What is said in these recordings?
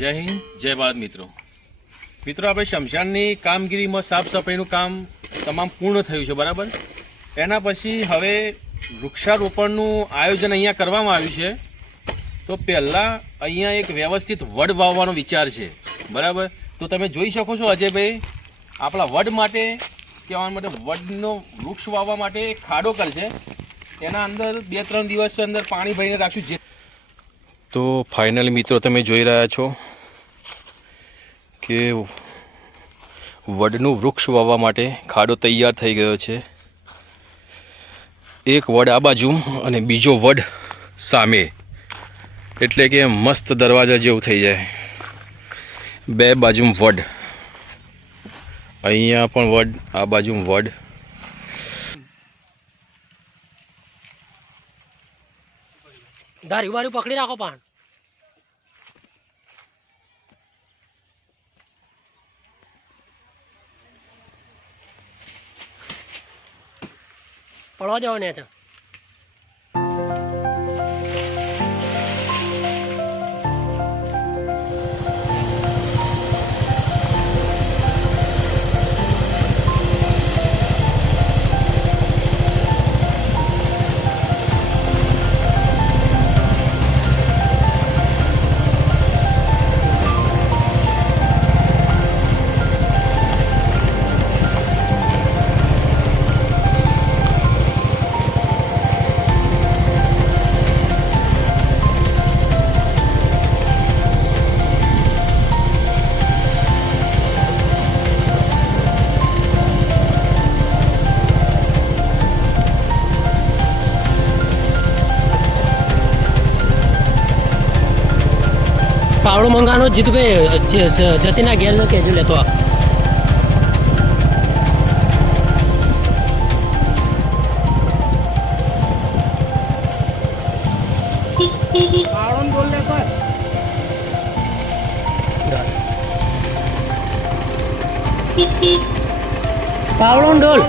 જય હિન્દ જય ભારત મિત્રો આપણે શમશાનની કામગીરીમાં સાફ સફાઈનું કામ તમામ પૂર્ણ થયું છે બરાબર। એના પછી હવે વૃક્ષારોપણનું આયોજન અહીંયા કરવામાં આવ્યું છે। તો પહેલાં અહીંયા એક વ્યવસ્થિત વડ વાવવાનો વિચાર છે બરાબર। તો તમે જોઈ શકો છો અજયભાઈ આપણા વડ માટે કહેવા માટે વડનો વૃક્ષ વાવવા માટે એક ખાડો કરશે, એના અંદર 2-3 દિવસ અંદર પાણી ભરીને રાખશું। તો ફાઇનલી મિત્રો તમે જોઈ રહ્યા છો કે વડનું વૃક્ષ વાવવા માટે ખાડો તૈયાર થઈ ગયો છે। એક વડ આ બાજુ અને બીજો વડ સામે, એટલે કે મસ્ત દરવાજા જેવું થઈ જાય। બે બાજુ વડ, અહીંયા પણ વડ, આ બાજુ વડ। ધારી વાળી પકડી રાખો પાણ પડવા દેવો ને છે। પાવડો મંગાનો જીતુભાઈ જતીના ઘેર ને કહેજો લેતો આ પાવડો બોલ લે પર પાવડો ડોલ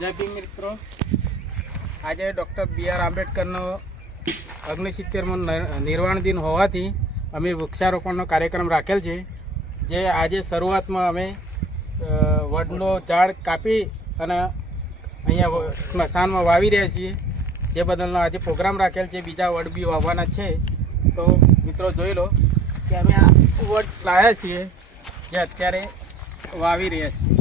જય ભીમ મિત્રો, આજે ડૉક્ટર B.R. આંબેડકરનો 69મો નિર્વાણ દિન હોવાથી અમે વૃક્ષારોપણનો કાર્યક્રમ રાખેલ છે। જે આજે શરૂઆતમાં અમે વડનો ઝાડ કાપી અને અહીંયા સ્મશાનમાં વાવી રહ્યા છીએ, જે બદલનો આજે પ્રોગ્રામ રાખેલ છે। બીજા વડ બી વાવવાના છે, તો મિત્રો જોઈ લો કે અમે આ વડ લાવ્યા છીએ જે અત્યારે વાવી રહ્યા છીએ।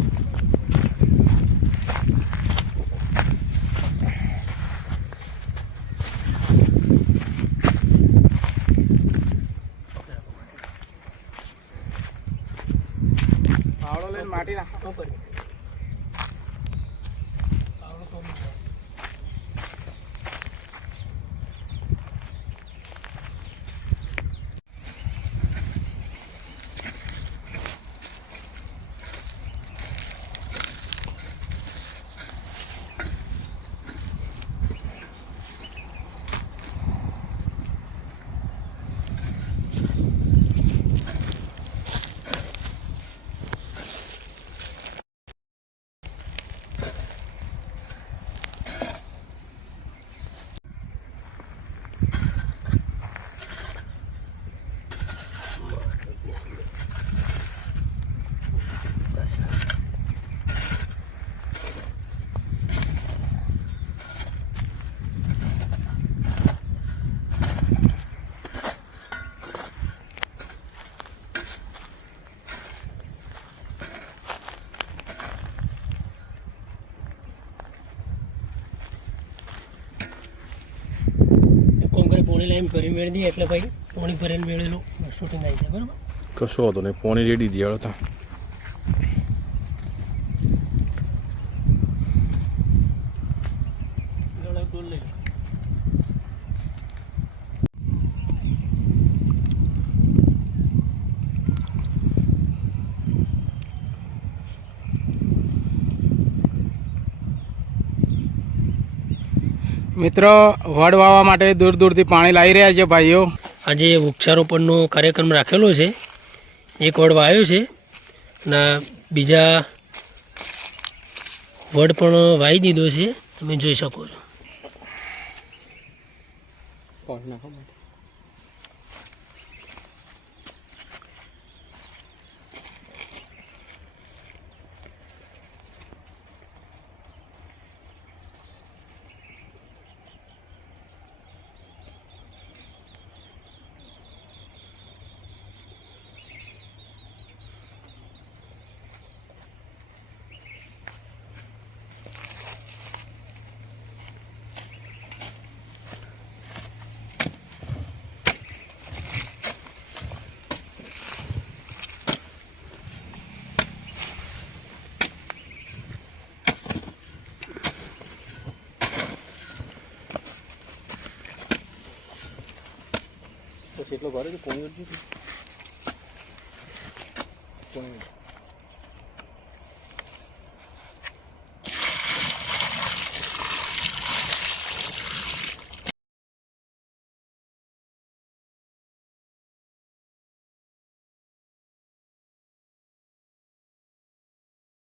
પાવડો લઈને માટી નાખવા પડે। પોણી લાઈન ભરી મેળી દઈએ એટલે ભાઈ પોણી ભરીને મેળેલું શૂટિંગ આવી જાય બરાબર. કશો હતો નહીં, પોણી રેડી દે હતા. ડોલ લઈ લો. મિત્રો વડ વાવવા માટે દૂર દૂરથી પાણી લાવી રહ્યા છે ભાઈઓ. આજે વૃક્ષારોપણનો કાર્યક્રમ રાખેલો છે. એક વડ વાવ્યો છે અને બીજા વડ પણ વાવી દીધો છે, તમે જોઈ શકો છો. પછી એટલો ભારે છે પોણી